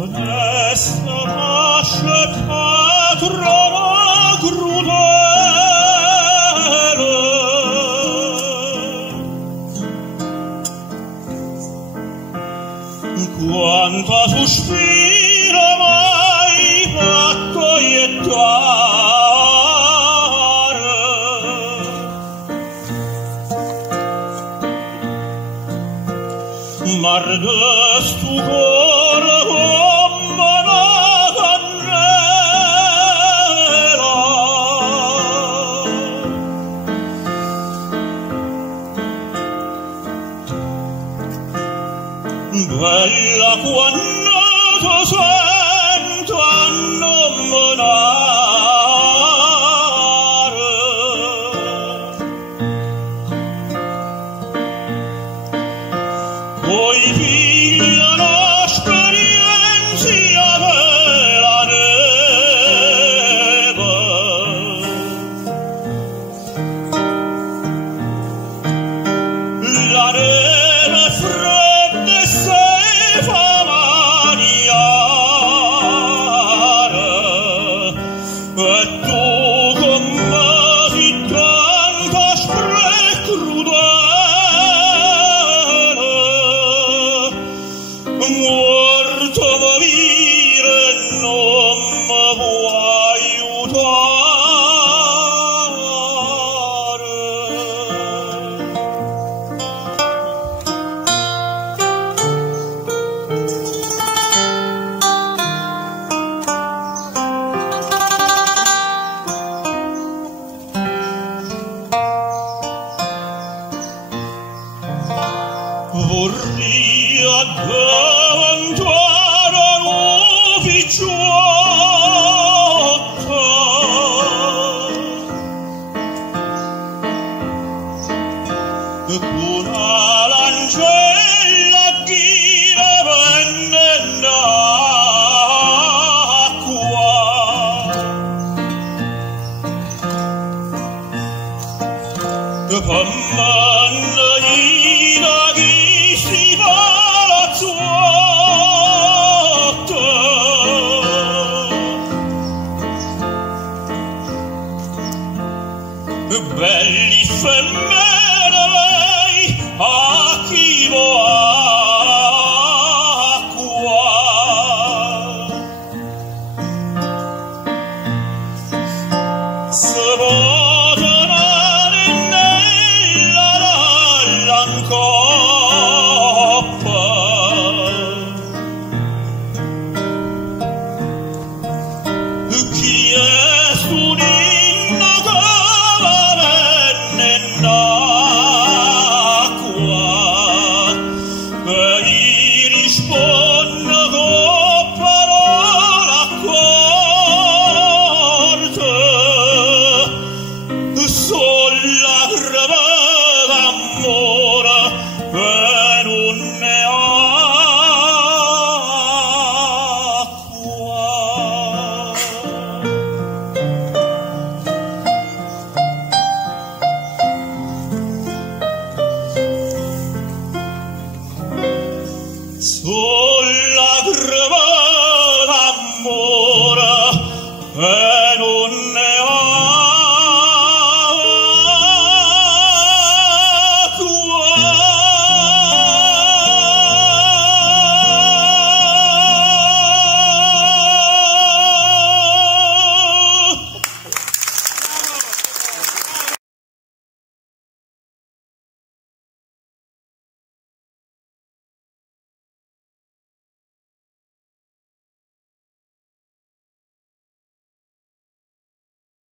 Onesta masce patrona crudele, quanta sospira mai fatto iettare, marde stupore come una cannella, bella quando ti sento a nominare, poi figlia un'esperienza della neve, la neve fredda e se fa maniare, e tu con me si tanta spre crudele, morto da vivere non mi puoi aiutare. Vorrei addavantare l'ufficiotta, con la lancella che ne venne in acqua, per